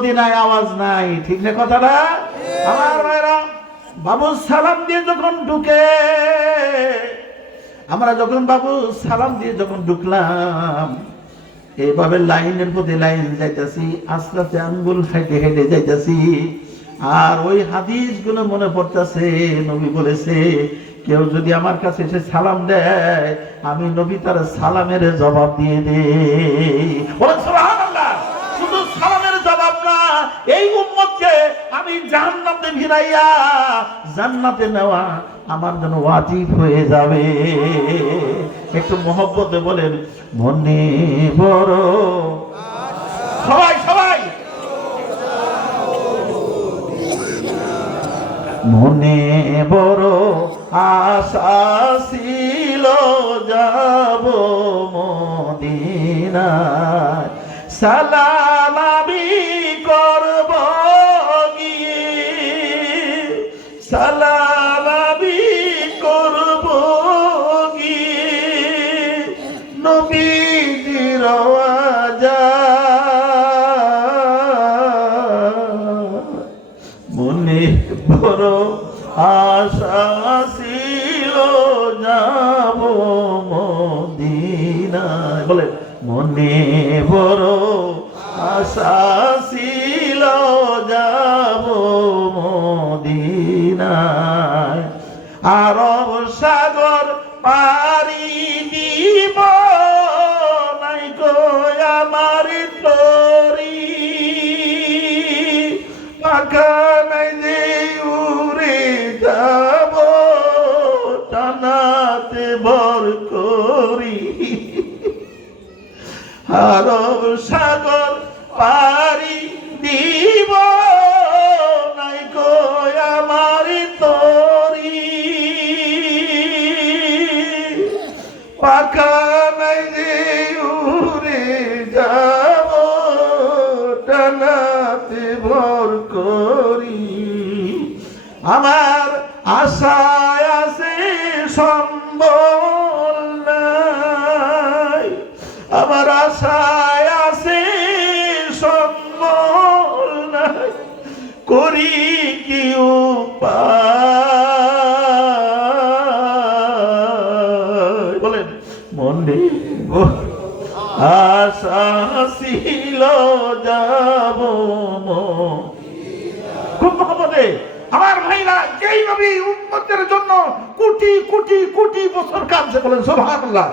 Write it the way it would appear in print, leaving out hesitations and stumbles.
মদিনায় আওয়াজ নাই, ঠিক না কথাটা? আমার ভাইরা, বাবু সালাম দিয়ে যখন ঢুকে, আমরা যখন বাবু সালাম দিয়ে যখন ঢুকলাম, এইভাবে লাইনের প্রতি লাইন যাইতেছি, আস্তে আস্তে আঙ্গুল হেঁটে হেঁটে যাইতেছি, আর ওই হাদিস গুলো মনে পড়তেছে। নবী বলেছে, কেউ যদি আমার কাছে এসে সালাম দেয়, আমি নবী তার সালামের জবাব দিয়ে দেই। সুবহানাল্লাহ। শুধু সালামের জবাব না, এই উম্মতকে আমি জান্নাতে ভিড়াইয়া জান্নাতে নেওয়া আমার জন্য ওয়াজিব হয়ে যাবে। একটু মহব্বতে বলেন, মনে বড়। সবাই সবাই মনে বড় আশা ছিল, যাব মদিনায়, সালাম আমি করব গিয়ে, সালাম আমি করব গিয়ে, নবীজির মনে বড় আশা ছিল, যাব মদিনায়। বলে, মনে বড় আশা ছিল, যাব মদিনায়, আরব সাগর পারি দিব, নাই গো আমার তরি, পাখা নাই যে উড়ে যাব, টানাতে ভর করি, আরব সাগর পারি দিব, নাই গো আমার তরি, পাখা নাই যে উড়ে যাব, টানাতে ভর করি, আমার আশায় আছে সম্বল নাই, আমার আশায় আছে সম্বল নাই, করি কি উপায়? বলেন, মনে আশা ছিল, যাব খুব মহব্বতে। আমার ভাইরা, যেই নবী উম্মতের জন্য কোটি কোটি কোটি বছর কাঁদছে, বলেন সুবহানাল্লাহ।